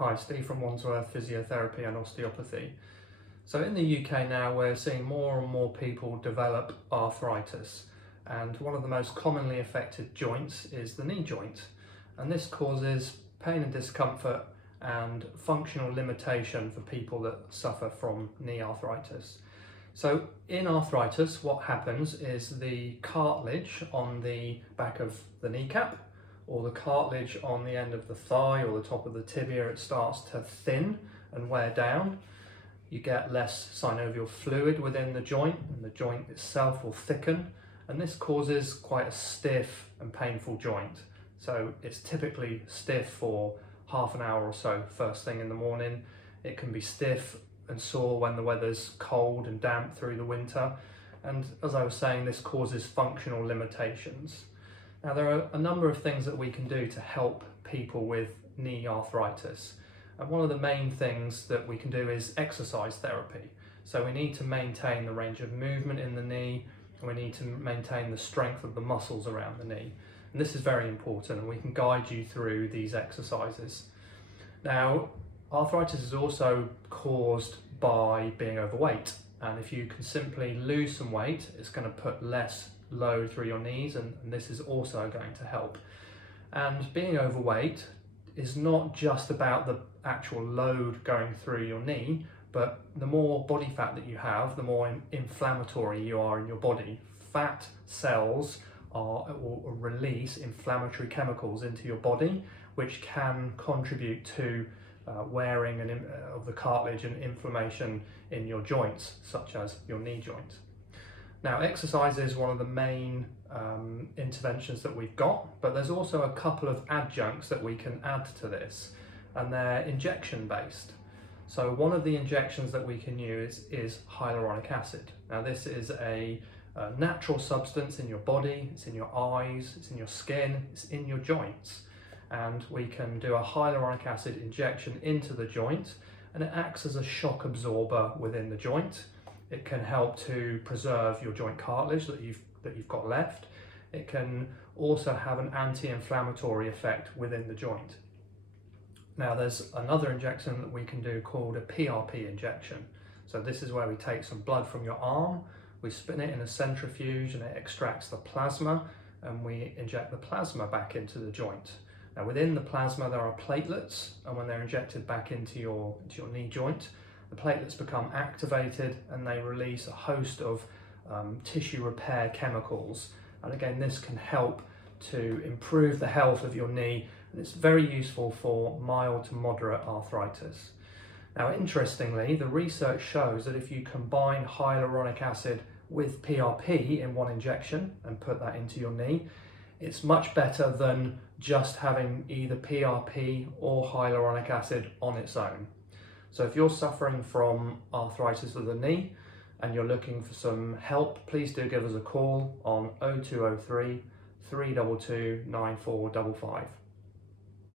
Hi, Steve from Wandsworth Physiotherapy and Osteopathy. So in the UK now we're seeing more and more people develop arthritis, and one of the most commonly affected joints is the knee joint, and this causes pain and discomfort and functional limitation for people that suffer from knee arthritis. So in arthritis, what happens is the cartilage on the back of the kneecap or the cartilage on the end of the thigh or the top of the tibia, it starts to thin and wear down. You get less synovial fluid within the joint, and the joint itself will thicken, and this causes quite a stiff and painful joint. So it's typically stiff for half an hour or so first thing in the morning. It can be stiff and sore when the weather's cold and damp through the winter, and as I was saying, this causes functional limitations. Now there are a number of things that we can do to help people with knee arthritis, and one of the main things that we can do is exercise therapy. So we need to maintain the range of movement in the knee, and we need to maintain the strength of the muscles around the knee, and this is very important, and we can guide you through these exercises. Now, arthritis is also caused by being overweight, and if you can simply lose some weight, it's going to put less load through your knees, and this is also going to help. And being overweight is not just about the actual load going through your knee, but the more body fat that you have, the more inflammatory you are in your body. Fat cells will release inflammatory chemicals into your body, which can contribute to wearing of the cartilage and inflammation in your joints, such as your knee joint. Now, exercise is one of the main interventions that we've got, but there's also a couple of adjuncts that we can add to this, and they're injection based. So one of the injections that we can use is hyaluronic acid. Now this is a natural substance in your body, it's in your eyes, it's in your skin, it's in your joints, and we can do a hyaluronic acid injection into the joint, and it acts as a shock absorber within the joint. It can help to preserve your joint cartilage that you've got left. It can also have an anti-inflammatory effect within the joint. Now there's another injection that we can do called a PRP injection. So this is where we take some blood from your arm, we spin it in a centrifuge, and it extracts the plasma, and we inject the plasma back into the joint. Now within the plasma there are platelets, and when they're injected back into your knee joint, the platelets become activated and they release a host of tissue repair chemicals. And again, this can help to improve the health of your knee, and it's very useful for mild to moderate arthritis. Now, interestingly, the research shows that if you combine hyaluronic acid with PRP in one injection and put that into your knee, it's much better than just having either PRP or hyaluronic acid on its own. So if you're suffering from arthritis of the knee and you're looking for some help, please do give us a call on 0203 322 9455.